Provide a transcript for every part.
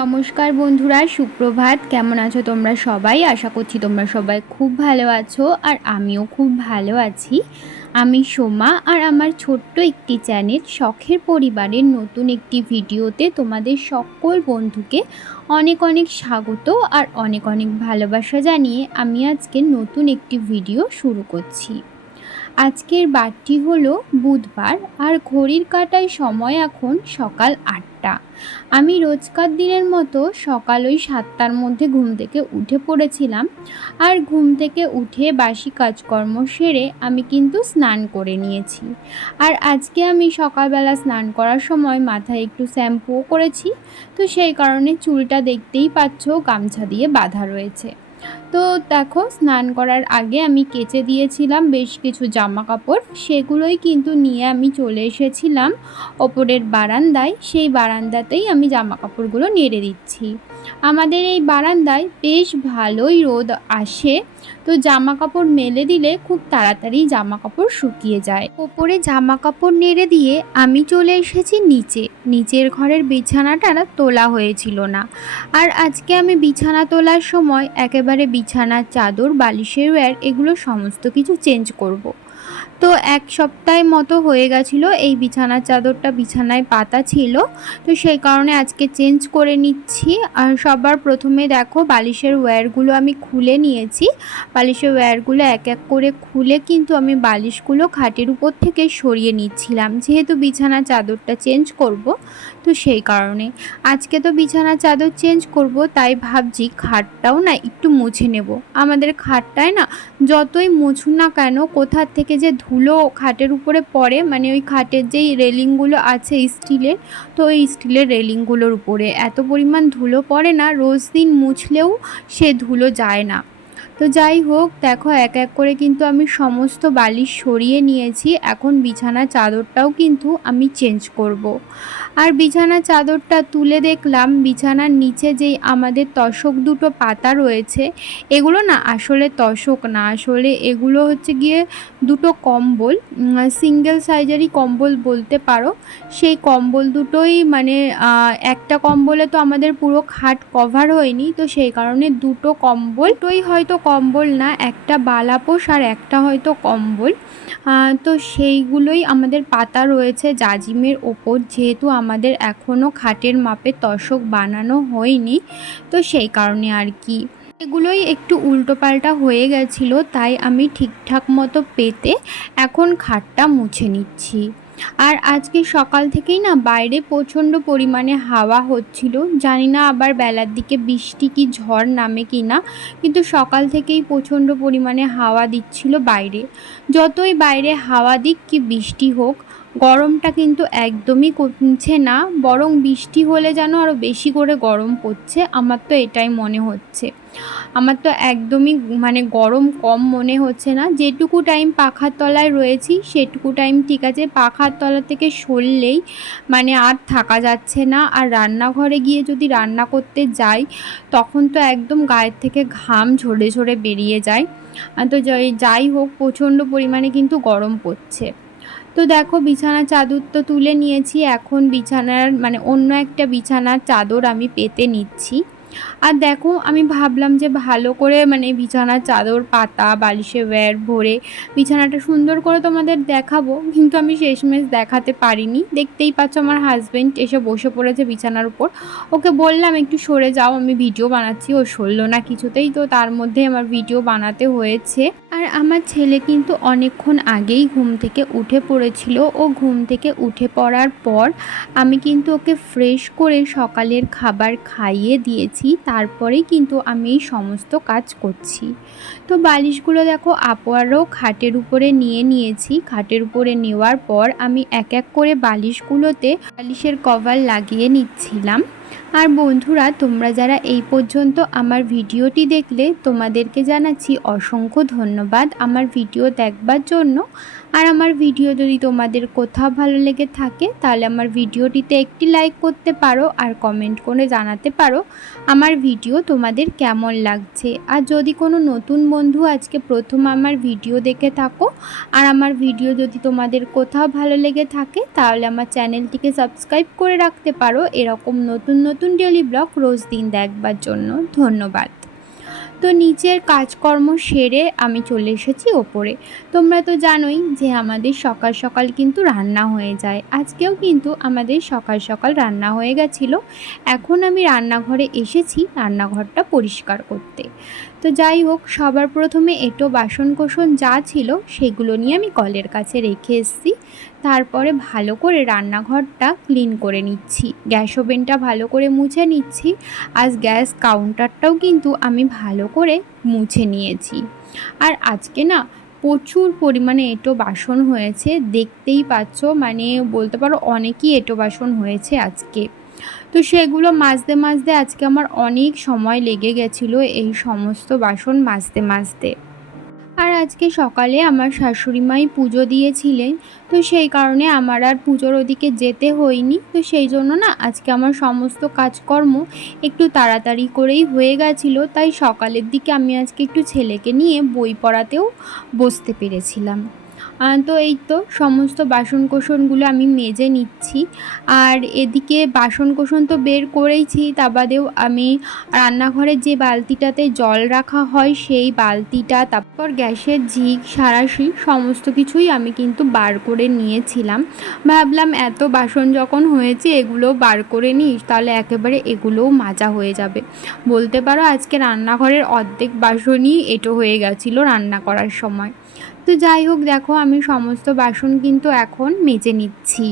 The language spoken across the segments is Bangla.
নমস্কার বন্ধুরা, সুপ্রভাত। কেমন আছো তোমরা সবাই? আশা করছি তোমরা সবাই খুব ভালো আছো, আর আমিও খুব ভালো আছি। আমি সোমা, আর আমার ছোট্ট একটি চ্যানেল শখের পরিবারের নতুন একটি ভিডিওতে তোমাদের সকল বন্ধুকে অনেক অনেক স্বাগত আর অনেক অনেক ভালোবাসা জানিয়ে আমি আজকে নতুন একটি ভিডিও শুরু করছি। আজকের বারটি হলো বুধবার, আর ঘড়ির কাঁটায় সময় এখন সকাল 8টা। আমি রোজকার দিনের মতো সকাল ওই 7টার মধ্যে ঘুম থেকে উঠে পড়েছিলাম, আর ঘুম থেকে উঠে বাসি কাজকর্ম সেরে আমি কিন্তু স্নান করে নিয়েছি। আর আজকে আমি সকালবেলা স্নান করার সময় মাথায় একটু শ্যাম্পুও করেছি, তো সেই কারণে চুলটা দেখতেই পাচ্ছ গামছা দিয়ে বাঁধা রয়েছে। তো দেখো, স্নান করার আগে আমি কেচে দিয়েছিলাম বেশ কিছু জামা কাপড়, সেগুলোই কিন্তু নিয়ে আমি চলে এসেছিলাম ওপরের বারান্দায়। সেই বারান্দাতেই আমি জামা কাপড়গুলো নেড়ে দিচ্ছি। আমাদের এই বারান্দায় বেশ ভালোই রোদ আসে, তো জামা কাপড় মেলে দিলে খুব তাড়াতাড়ি জামা কাপড় শুকিয়ে যায়। ওপরে জামা কাপড় নেড়ে দিয়ে আমি চলে এসেছি নিচের ঘরের বিছানাটা তোলা হয়েছিল না, আর আজকে আমি বিছানা তোলার সময় একেবারে বিছানার চাদর, বালিশের ওয়্যার এগুলো সমস্ত কিছু চেঞ্জ করব। তো এক সপ্তাহ মতো হয়ে গেছিলো এই বিছানার চাদরটা বিছানায় পাতা ছিল, তো সেই কারণে আজকে চেঞ্জ করে নিচ্ছি। আর সবার প্রথমে দেখো, বালিশের ওয়্যারগুলো আমি খুলে নিয়েছি। বালিশের ওয়্যারগুলো এক এক করে খুলে কিন্তু আমি বালিশগুলো খাটের উপর থেকে সরিয়ে নিচ্ছিলাম, যেহেতু বিছানার চাদরটা চেঞ্জ করব। তো সেই কারণে আজকে তো বিছানার চাদর চেঞ্জ করব, তাই ভাবছি খাটটাও না একটু মুছে নেব। আমাদের খাটটায় না যতই মুছুন না কেন, কোথা থেকে যে ধুলো খাটের উপরে পড়ে, মানে ওই খাটের যেই রেলিংগুলো আছে স্টিলের, তো ওই স্টিলের রেলিংগুলোর উপরে এত পরিমাণ ধুলো পড়ে না, রোজ দিন মুছলেও সে ধুলো যায় না। তো যাই হোক, দেখো এক এক করে কিন্তু আমি সমস্ত বালিশ সরিয়ে নিয়েছি। এখন বিছানার চাদরটাও কিন্তু আমি চেঞ্জ করব। আর বিছানার চাদরটা তুলে দেখলাম বিছানার নিচে যেই আমাদের তোশক দুটো পাতা রয়েছে, এগুলো না আসলে তোশক না, আসলে এগুলো হচ্ছে গিয়ে দুটো কম্বল, সিঙ্গেল সাইজেরই কম্বল বলতে পারো। সেই কম্বল দুটোই মানে একটা কম্বলে তো আমাদের পুরো খাট কভার হয়নি, তো সেই কারণে দুটো কম্বলটাই হয়তো কম্বল না, একটা বালাপোষ আর একটা হয়তো কম্বল। তো সেইগুলোই আমাদের পাতা রয়েছে জাজিমের ওপর, যেহেতু আমাদের এখনও খাটের মাপে তোশক বানানো হয়নি, তো সেই কারণে আর কি এগুলোই একটু উল্টোপাল্টা হয়ে গেছিলো, তাই আমি ঠিকঠাক মতো পেতে এখন খাটটা মুছে নিচ্ছি। আর আজকে সকাল থেকেই না বাইরে প্রচণ্ড পরিমাণে হাওয়া হচ্ছিল, জানি না আবার বেলার দিকে বৃষ্টি কি ঝড় নামে কি না, কিন্তু সকাল থেকেই প্রচণ্ড পরিমাণে হাওয়া দিচ্ছিল বাইরে। যতই বাইরে হাওয়া দিক কি বৃষ্টি হোক, গরমটা কিন্তু একদমই কমছে না, বরং বৃষ্টি হলে যেন আরও বেশি করে গরম পড়ছে। আমার তো এটাই মনে হচ্ছে, আমার তো একদমই মানে গরম কম মনে হচ্ছে না। যেটুকু টাইম পাখার তলায় রয়েছি সেটুকু টাইম ঠিক আছে, পাখার তলা থেকে সরলেই মানে আর থাকা যাচ্ছে না। আর রান্নাঘরে গিয়ে যদি রান্না করতে যাই, তখন তো একদম গায়ের থেকে ঘাম ঝরে ঝরে বেরিয়ে যায়। তো যাই হোক, প্রচণ্ড পরিমাণে কিন্তু গরম পড়ছে। তো দেখো, বিছানার চাদর তো তুলে নিয়েছি, এখন বিছানার মানে অন্য একটা বিছানার চাদর আমি পেতে নিচ্ছি। আর দেখো, আমি ভাবলাম যে ভালো করে মানে বিছানার চাদর পাতা বালিশে ওয়্যার ভরে বিছানাটা সুন্দর করে তোমাদের দেখাবো, কিন্তু আমি শেষমেশ দেখাতে পারিনি। দেখতেই পাচ্ছ আমার হাজব্যান্ড এসে বসে পড়েছে বিছানার উপর। ওকে বললাম একটু সরে যাও, আমি ভিডিও বানাচ্ছি, ও সরলো না কিছুতেই, তো তার মধ্যে আমার ভিডিও বানাতে হয়েছে। আর আমার ছেলে কিন্তু অনেকক্ষণ আগেই ঘুম থেকে উঠে পড়েছিল। ও ঘুম থেকে উঠে পড়ার পর আমি কিন্তু ওকে ফ্রেশ করে সকালের খাবার খাইয়ে দিয়েছি, তারপরেই কিন্তু আমি এই সমস্ত কাজ করছি। তো বালিশগুলো দেখো আপারও খাটের উপরে নিয়েছি। খাটের উপরে নেওয়ার পর আমি এক এক করে বালিশগুলোতে বালিশের কভার লাগিয়ে নিচ্ছিলাম। আর বন্ধুরা, তোমরা যারা এই পর্যন্ত আমার ভিডিওটি দেখলে তোমাদেরকে জানাচ্ছি অসংখ্য ধন্যবাদ আমার ভিডিও দেখবার জন্য। আর আমার ভিডিও যদি তোমাদের কোথাও ভালো লেগে থাকে তাহলে আমার ভিডিওটিতে একটি লাইক করতে পারো আর কমেন্ট করে জানাতে পারো আমার ভিডিও তোমাদের কেমন লাগছে। আর যদি কোনো নতুন বন্ধু আজকে প্রথম আমার ভিডিও দেখে থাকো আর আমার ভিডিও যদি তোমাদের কোথাও ভালো লেগে থাকে তাহলে আমার চ্যানেলটিকে সাবস্ক্রাইব করে রাখতে পারো এরকম নতুন নতুন ডেইলি ব্লগ রোজ দিন দেখবার জন্য। ধন্যবাদ। তো নিচের কাজকর্ম সেরে আমি চলে এসেছি ওপরে। তোমরা তো জানোই যে আমাদের সকাল সকাল কিন্তু রান্না হয়ে যায়। আজকেও কিন্তু আমাদের সকাল সকাল রান্না হয়ে গেছিলো। এখন আমি রান্নাঘরে এসেছি রান্নাঘরটা পরিষ্কার করতে। তো যাই হোক, সবার প্রথমে এঁটো বাসনকোসন যা ছিল সেগুলো নিয়ে আমি কলের কাছে রেখে এসেছি। তারপরে ভালো করে রান্নাঘরটা ক্লিন করে নিচ্ছি, গ্যাস ওভেনটা ভালো করে মুছে নিচ্ছি। আজ গ্যাস কাউন্টারটাও কিন্তু আমি ভালো করে মুছে নিয়েছি। আর আজকে না প্রচুর পরিমাণে এঁটো বাসন হয়েছে, দেখতেই পাচ্ছ, মানে বলতে পারো অনেকই এঁটো বাসন হয়েছে আজকে। তো সেগুলো মাজতে মাজতে আজকে আমার অনেক সময় লেগে গেছিলো এই সমস্ত বাসন মাজতে মাজতে। আর আজকে সকালে আমার শাশুড়ি মাই পুজো দিয়েছিলেন, তো সেই কারণে আমার আর পুজোর ওদিকে যেতে হয়নি। তো সেই জন্য না আজকে আমার সমস্ত কাজকর্ম একটু তাড়াতাড়ি করেই হয়ে গেছিলো। তাই সকালের দিকে আমি আজকে একটু ছেলেকে নিয়ে বই পড়াতেও বসতে পেরেছিলাম। তো এই তো সমস্ত বাসনকোসনগুলো আমি মেজে নিচ্ছি। আর এদিকে বাসনকোসন তো বের করেইছি, তা বাদেও আমি রান্নাঘরের যে বালতিটাতে জল রাখা হয় সেই বালতিটা, তারপর গ্যাসের ঝিক সাঁড়াশি সমস্ত কিছুই আমি কিন্তু বার করে নিয়েছিলাম। ভাবলাম এত বাসন যখন হয়েছে এগুলোও বার করে নিস, তাহলে একেবারে এগুলোও মাজা হয়ে যাবে। বলতে পারো আজকে রান্নাঘরের অর্ধেক বাসনই এঁটো হয়ে গেছিলো রান্না করার সময়। তো যাই হোক, দেখো আমি সমস্ত বাসন কিন্তু এখন মেজে নিচ্ছি।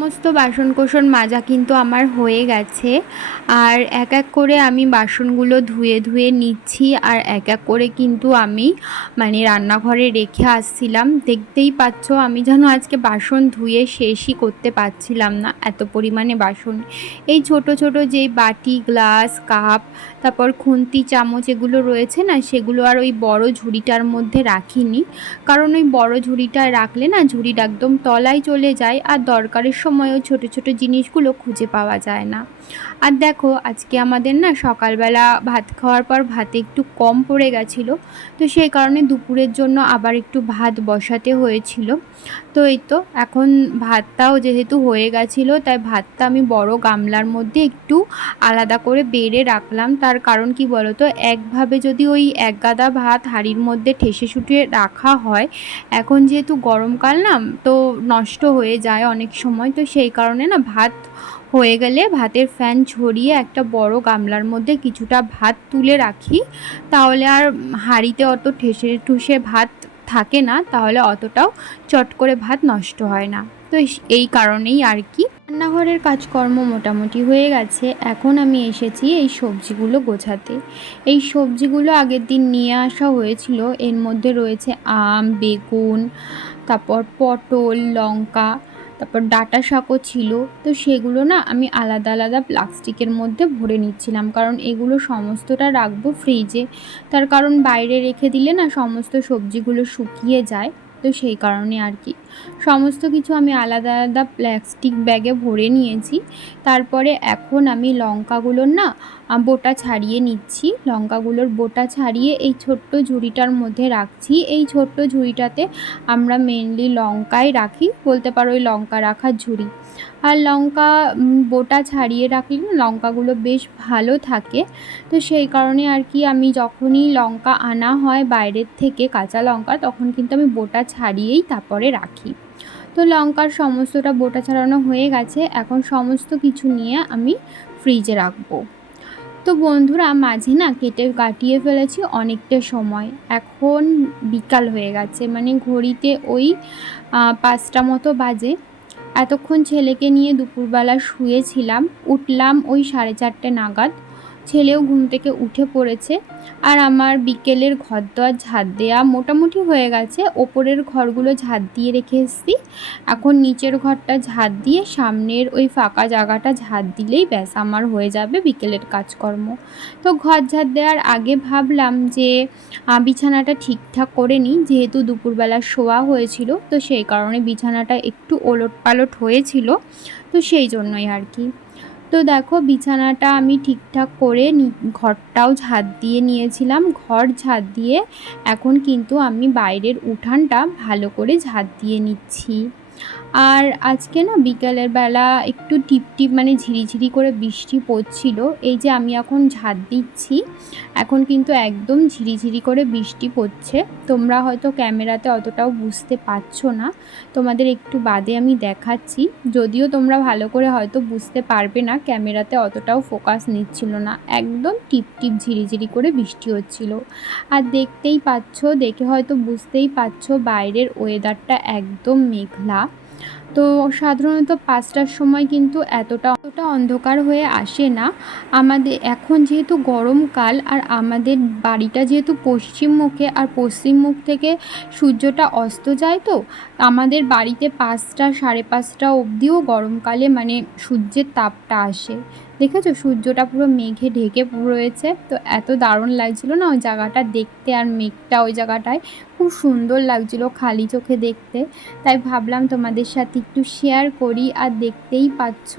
সমস্ত বাসনকোসন মাজা কিন্তু আমার হয়ে গেছে। আর এক এক করে আমি বাসনগুলো ধুয়ে ধুয়ে নিচ্ছি আর এক এক করে কিন্তু আমি মানে রান্নাঘরে রেখে আসছিলাম। দেখতেই পাচ্ছ আমি যেন আজকে বাসন ধুয়ে শেষই করতে পারছিলাম না, এত পরিমাণে বাসন। এই ছোট ছোট যেই বাটি গ্লাস কাপ তারপর খুন্তি চামচ এগুলো রয়েছে না, সেগুলো আর ওই বড় ঝুড়িটার মধ্যে রাখিনি, কারণ ওই বড় ঝুড়িটায় রাখলে না ঝুড়িটা একদম তলায় চলে যায় আর দরকারের সময় ওই ছোটো ছোটো জিনিসগুলো খুঁজে পাওয়া যায় না। আর দেখো আজকে আমাদের না সকালবেলা ভাত খাওয়ার পর ভাতে একটু কম পড়ে গেছিলো, তো সেই কারণে দুপুরের জন্য আবার একটু ভাত বসাতে হয়েছিল। তো এই তো এখন ভাতটাও যেহেতু হয়ে গেছিলো তাই ভাতটা আমি বড় গামলার মধ্যে একটু আলাদা করে বেড়ে রাখলাম। তার কারণ কি বলো তো, একভাবে যদি ওই এক গাদা ভাত হাঁড়ির মধ্যে ঠেসে শুটিয়ে রাখা হয়, এখন যেহেতু গরমকাল না, তো নষ্ট হয়ে যায় অনেক সময়। তো সেই কারণে না ভাত হয়ে গেলে ভাতের ফ্যান ঝরিয়ে একটা বড় গামলার মধ্যে কিছুটা ভাত তুলে রাখি, তাহলে আর হাঁড়িতে অত ঠেসে ঠুসে ভাত থাকে না, তাহলে অতটাও চট করে ভাত নষ্ট হয় না। তো এই কারণেই আর কি। রান্নাঘরের কাজকর্ম মোটামুটি হয়ে গেছে, এখন আমি এসেছি এই সবজিগুলো গোছাতে। এই সবজিগুলো আগের দিন নিয়ে আসা হয়েছিল, এর মধ্যে রয়েছে আম, বেগুন, তারপর পটল, লঙ্কা, তারপর ডাঁটা শাকও ছিল। তো সেগুলো না আমি আলাদা আলাদা প্লাস্টিকের মধ্যে ভরে নিচ্ছিলাম, কারণ এগুলো সমস্তটা রাখবো ফ্রিজে। তার কারণ বাইরে রেখে দিলে না সমস্ত সবজিগুলো শুকিয়ে যায়। তো সেই কারণে আর কি সমস্ত কিছু আমি আলাদা আলাদা প্লাস্টিক ব্যাগে ভরে নিয়েছি। তারপরে এখন আমি লঙ্কাগুলোর না বোটা ছাড়িয়ে নিচ্ছি। লঙ্কাগুলোর বোটা ছাড়িয়ে এই ছোট্ট ঝুড়িটার মধ্যে রাখছি। এই ছোট্ট ঝুড়িটাতে আমরা মেনলি লঙ্কাই রাখি, বলতে পারো ওই লঙ্কা রাখার ঝুড়ি। আর লঙ্কা বোটা ছাড়িয়ে রাখলে লঙ্কাগুলো বেশ ভালো থাকে। তো সেই কারণে আর কি আমি যখনই লঙ্কা আনা হয় বাইরের থেকে কাঁচা লঙ্কা, তখন কিন্তু আমি বোটা ছাড়িয়েই তারপরে রাখি। তো লঙ্কার সমস্তটা বোটা ছাড়ানো হয়ে গেছে, এখন সমস্ত কিছু নিয়ে আমি ফ্রিজে রাখবো। তো বন্ধুরা মাঝে না কাটিয়ে ফেলেছি অনেকটা সময়, এখন বিকাল হয়ে গেছে, মানে ঘড়িতে ওই 5টা মতো বাজে। এতক্ষণ ছেলেকে নিয়ে দুপুরবেলা শুয়েছিলাম, উঠলাম ওই 4:30 নাগাদ। ছেলেও ঘুম থেকে উঠে পড়েছে। আর আমার বিকেলের ঘরদোর ঝাড় দেওয়া মোটামুটি হয়ে গেছে। ওপরের ঘরগুলো ঝাড় দিয়ে রেখে এসেছি, এখন নিচের ঘরটা ঝাড় দিয়ে সামনের ওই ফাঁকা জায়গাটা ঝাড় দিলেই ব্যাস আমার হয়ে যাবে বিকেলের কাজকর্ম। তো ঘর ঝাড় দেওয়ার আগে ভাবলাম যে বিছানাটা ঠিকঠাক করে নিই, যেহেতু দুপুরবেলা শোয়া হয়েছিল, তো সেই কারণে বিছানাটা একটু ওলটপালট হয়েছিল, তো সেই জন্যই আর কি। তো দেখো বিছানাটা আমি ঠিকঠাক করে ঘরটাও ঝাড় দিয়ে নিয়েছিলাম। ঘর ঝাড় দিয়ে এখন কিন্তু আমি বাইরের উঠানটা ভালো করে ঝাড় দিয়ে নিচ্ছি। আর আজকে না বিকেলের বেলা একটু টিপটিপ মানে ঝিরিঝিরি করে বৃষ্টি পড়ছিল। এই যে আমি এখন ঝাড় দিচ্ছি, এখন কিন্তু একদম ঝিরিঝিরি করে বৃষ্টি পড়ছে। তোমরা হয়তো ক্যামেরাতে অতটাও বুঝতে পারছো না, তোমাদের একটু বাদে আমি দেখাচ্ছি। যদিও তোমরা ভালো করে হয়তো বুঝতে পারবে না, ক্যামেরাতে অতটাও ফোকাস নিচ্ছিল না, একদম টিপটিপ ঝিরিঝিরি করে বৃষ্টি হচ্ছিল। আর দেখতেই পাচ্ছ, দেখে হয়তো বুঝতেই পারছো বাইরের ওয়েদারটা একদম মেঘলা। তো সাধারণত 5টার সময় কিন্তু এতটা অন্ধকার হয়ে আসে না। আমাদের এখন যেহেতু গরমকাল, আর আমাদের বাড়িটা যেহেতু পশ্চিম মুখে, আর পশ্চিম মুখ থেকে সূর্যটা অস্ত যায়, তো আমাদের বাড়িতে 5টা 5:30 অবধিও গরমকালে মানে সূর্যের তাপটা আসে। দেখেছো সূর্যটা পুরো মেঘে ঢেকে রয়েছে, তো এত দারুণ লাগছিল না ওই জায়গাটা দেখতে, আর মেঘটা ওই জায়গাটায় খুব সুন্দর লাগছিল খালি চোখে দেখতে। তাই ভাবলাম তোমাদের সাথে একটু শেয়ার করি। আর দেখতেই পাচ্ছ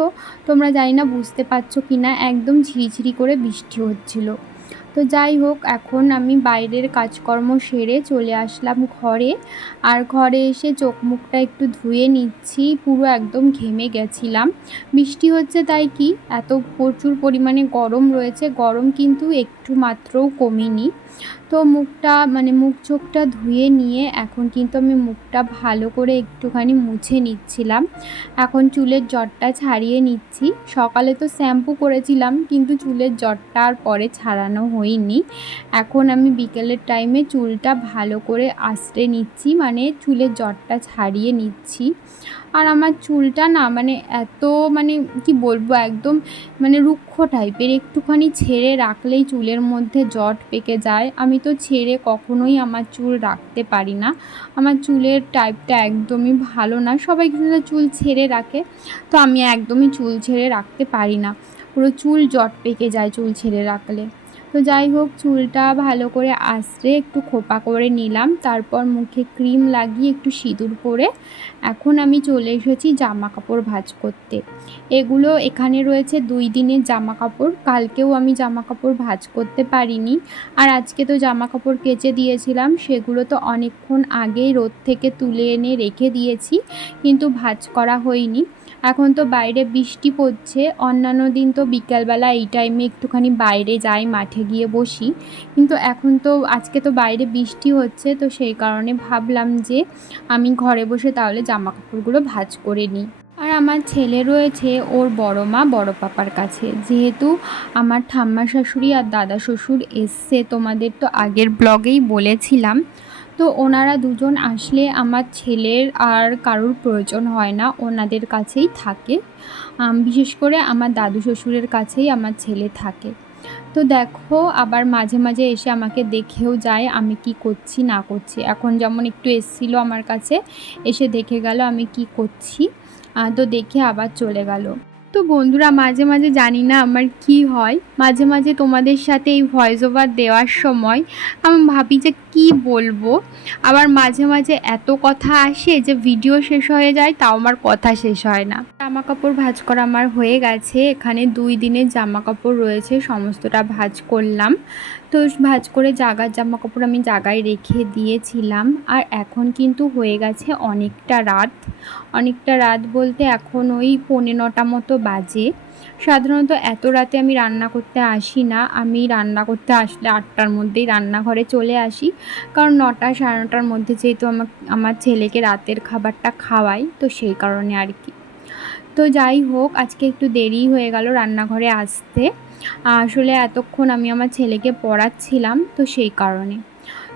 তোমরা, জানি না বুঝতে পারছো কি না, একদম ঝিরিঝিরি করে বৃষ্টি হচ্ছিল। তো যাই হোক, এখন আমি বাইরের কাজকর্ম সেরে চলে আসলাম ঘরে। আর ঘরে এসে চোখ মুখটা একটু ধুয়ে নিচ্ছি, পুরো একদম ঘেমে গেছিলাম। বৃষ্টি হচ্ছে তাই কি এত প্রচুর পরিমাণে গরম রয়েছে, গরম কিন্তু একটু মাত্রও কমেনি। তো মুখটা মানে মুখ চোখটা ধুয়ে নিয়ে এখন কিন্তু আমি মুখটা ভালো করে একটুখানি মুছে নিচ্ছিলাম। এখন চুলের জটটা ছাড়িয়ে নিচ্ছি। সকালে তো শ্যাম্পু করেছিলাম, কিন্তু চুলের জটটা আর পরে ছাড়ানো হয়নি। এখন আমি বিকেলের টাইমে চুলটা ভালো করে আঁচড়ে নিচ্ছি, মানে চুলের জটটা ছাড়িয়ে নিচ্ছি। আর আমার চুলটা না মানে এত মানে কি বলবো, একদম মানে রুক্ষ টাইপের, একটুখানি ছেড়ে রাখলেই চুলের মধ্যে জট পেকে যায়। আমি তো ছেড়ে কখনোই আমার চুল রাখতে পারি না, আমার চুলের টাইপটা একদমই ভালো না। সবাই কিন্তু চুল ছেড়ে রাখে, তো আমি একদমই চুল ছেড়ে রাখতে পারি না, পুরো চুল জট পেকে যায় চুল ছেড়ে রাখলে। তো যাই হোক, চুলটা ভালো করে আঁচড়ে একটু খোপা করে নিলাম, তারপর মুখে ক্রিম লাগিয়ে একটু সিঁদুর পরে এখন আমি চলে এসেছি জামা কাপড় ভাঁজ করতে। এগুলো এখানে রয়েছে 2 দিনের জামা কাপড়, কালকেও আমি জামা কাপড় ভাঁজ করতে পারিনি। আর আজকে তো জামা কাপড় কেচে দিয়েছিলাম, সেগুলো তো অনেকক্ষণ আগেই রোদ থেকে তুলে এনে রেখে দিয়েছি, কিন্তু ভাঁজ করা হয়নি। এখন তো বাইরে বৃষ্টি পড়ছে, অন্যান্য দিন তো বিকালবেলা এই টাইমে একটুখানি বাইরে যাই, মাঠে গিয়ে বসি, কিন্তু এখন তো আজকে তো বাইরে বৃষ্টি হচ্ছে, তো সেই কারণে ভাবলাম যে আমি ঘরে বসে তাহলে জামা কাপড়গুলো ভাঁজ করে নিই। আর আমার ছেলে রয়েছে ওর বড় মা বড় পাপার কাছে, যেহেতু আমার ঠাম্মা শাশুড়ি আর দাদা শ্বশুর এসছে, তোমাদের তো আগের ব্লগেই বলেছিলাম। তো ওনারা দুজন আসলে আমার ছেলের আর কারোর প্রয়োজন হয় না, ওনাদের কাছেই থাকে। বিশেষ করে আমার দাদু শ্বশুরের কাছেই আমার ছেলে থাকে। তো দেখো আবার মাঝে মাঝে এসে আমাকে দেখেও যায় আমি কি করছি না করছি। এখন যেমন একটু এসেছিলো আমার কাছে, এসে দেখে গেল আমি কি করছি, তো দেখে আবার চলে গেল। তো বন্ধুরা মাঝে মাঝে জানি না আমার কি হয়, মাঝে মাঝে তোমাদের সাথে এই ভয়েস ওভার দেওয়ার সময় আমি ভাবি যে কি বলবো। আবার মাঝে মাঝে এত কথা আসে যে ভিডিও শেষ হয়ে যায়, তাও আমার কথা শেষ হয় না। জামা কাপড় ভাঁজ করা আমার হয়ে গেছে। এখানে 2 দিনের জামা কাপড় রয়েছে, সমস্তটা ভাঁজ করলাম। তো ভাঁজ করে জাগার জামা কাপড় আমি জাগায় রেখে দিয়েছিলাম। আর এখন কিন্তু হয়ে গেছে অনেকটা রাত। অনেকটা রাত বলতে এখন ওই 9:45 মতো বাজে। সাধারণত এত রাতে আমি রান্না করতে আসি না। আমি রান্না করতে আসলে 8টার মধ্যেই রান্নাঘরে চলে আসি, কারণ 9টা 9:30টার মধ্যে যেহেতু আমার ছেলেকে রাতের খাবারটা খাওয়াই, তো সেই কারণে আর কি। তো যাই হোক, আজকে একটু দেরিই হয়ে গেল রান্নাঘরে আসতে। আসলে এতক্ষণ আমি আমার ছেলেকে পড়াচ্ছিলাম, তো সেই কারণে।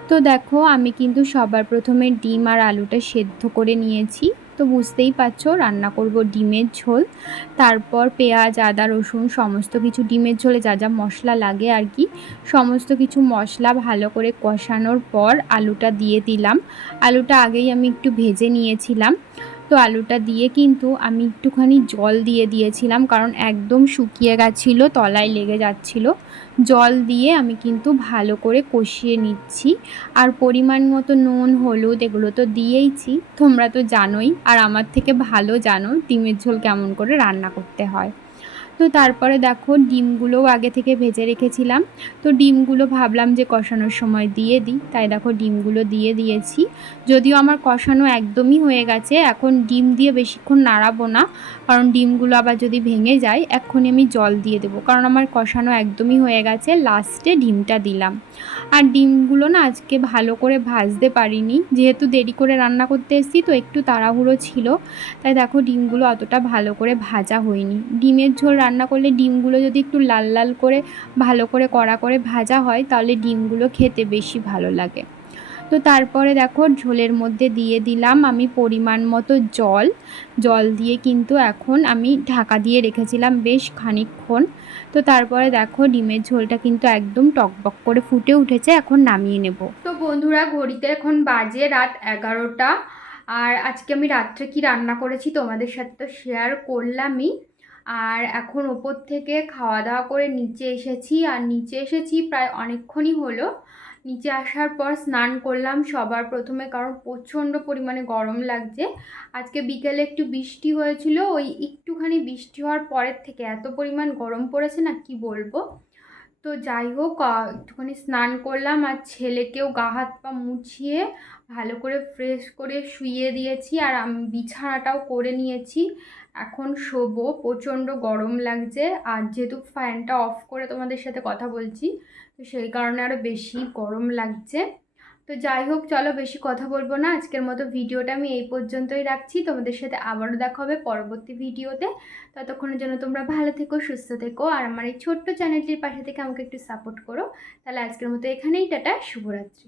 তো দেখো, আমি কিন্তু সবার প্রথমে ডিম আর আলুটা সেদ্ধ করে নিয়েছি। তো বুঝতেই পারছো রান্না করব ডিমের ঝোল। তারপর পেঁয়াজ, আদা, রসুন সমস্ত কিছু, ডিমের ঝোলে যা যা মশলা লাগে আর কি, সমস্ত কিছু মশলা ভালো করে কষানোর পর আলুটা দিয়ে দিলাম। আলুটা আগেই আমি একটু ভেজে নিয়েছিলাম। তো আলুটা দিয়ে কিন্তু আমি একটুখানি জল দিয়ে দিয়েছিলাম, কারণ একদম শুকিয়ে গেছিলো, তলায় লেগে যাচ্ছিলো। জল দিয়ে আমি কিন্তু ভালো করে কষিয়ে নিচ্ছি। আর পরিমাণ মতো নুন, হলুদ এগুলো তো দিয়েইছি, তোমরা তো জানোই, আর আমার থেকে ভালো জানো ডিমের ঝোল কেমন করে রান্না করতে হয়। তো তারপরে দেখো, ডিমগুলোও আগে থেকে ভেজে রেখেছিলাম। তো ডিমগুলো ভাবলাম যে কষানোর সময় দিয়ে দিই, তাই দেখো ডিমগুলো দিয়ে দিয়েছি। যদিও আমার কষানো একদমই হয়ে গেছে, এখন ডিম দিয়ে বেশিক্ষণ নাড়াবো না, কারণ ডিমগুলো আবার যদি ভেঙে যায় এক্ষুনি আমি জল দিয়ে দেবো, কারণ আমার কষানো একদমই হয়ে গেছে। লাস্টে ডিমটা দিলাম। আর ডিমগুলো না আজকে ভালো করে ভাজতে পারিনি, যেহেতু দেরি করে রান্না করতে এসেছি, তো একটু তাড়াহুড়ো ছিল, তাই দেখো ডিমগুলো অতটা ভালো করে ভাজা হয়নি। ডিমের ঝোল রান্না করলে ডিমগুলো যদি একটু লাল লাল করে ভালো করে কড়া করে ভাজা হয়, তাহলে ডিমগুলো খেতে বেশি ভালো লাগে। তো তারপরে দেখো ঝোলের মধ্যে দিয়ে দিলাম আমি পরিমাণ মতো জল। জল দিয়ে কিন্তু এখন আমি ঢাকা দিয়ে রেখেছিলাম বেশ খানিকক্ষণ। তো তারপরে দেখো ডিমের ঝোলটা কিন্তু একদম টকবক করে ফুটে উঠেছে, এখন নামিয়ে নেব। তো বন্ধুরা, ঘড়িতে এখন বাজে রাত 11টা। আর আজকে আমি রাত্রে কি রান্না করেছি তোমাদের সাথে তো শেয়ার করলামই। আর এখন ওপর থেকে খাওয়া দাওয়া করে নিচে এসেছি, আর নিচে এসেছি প্রায় অনেকক্ষণই হলো। নিচে আসার পর স্নান করলাম সবার প্রথমে, কারণ প্রচণ্ড পরিমাণে গরম লাগছে। আজকে বিকেলে একটু বৃষ্টি হয়েছিল, ওই একটুখানি বৃষ্টি হওয়ার পরের থেকে এত পরিমাণ গরম পড়েছে না, কি বলবো। তো যাই হোক, একটুখানি স্নান করলাম, আর ছেলেকেও গা হাত পা মুছিয়ে ভালো করে ফ্রেশ করে শুইয়ে দিয়েছি, আর আমি বিছানাটাও করে নিয়েছি। এখন শোবো, প্রচণ্ড গরম লাগছে, আর যেহেতু ফ্যানটা অফ করে তোমাদের সাথে কথা বলছি, তো সেই কারণে আরও বেশি গরম লাগছে। তো যাই হোক, চলো বেশি কথা বলবো না, আজকের মতো ভিডিওটা আমি এই পর্যন্তই রাখছি। তোমাদের সাথে আবারও দেখা হবে পরবর্তী ভিডিওতে। ততক্ষণের জন্য তোমরা ভালো থেকো, সুস্থ থেকো, আর আমার এই ছোট্ট চ্যানেলটির পাশে থেকে আমাকে একটু সাপোর্ট করো। তাহলে আজকের মতো এখানেই টাটা, শুভরাত্রি।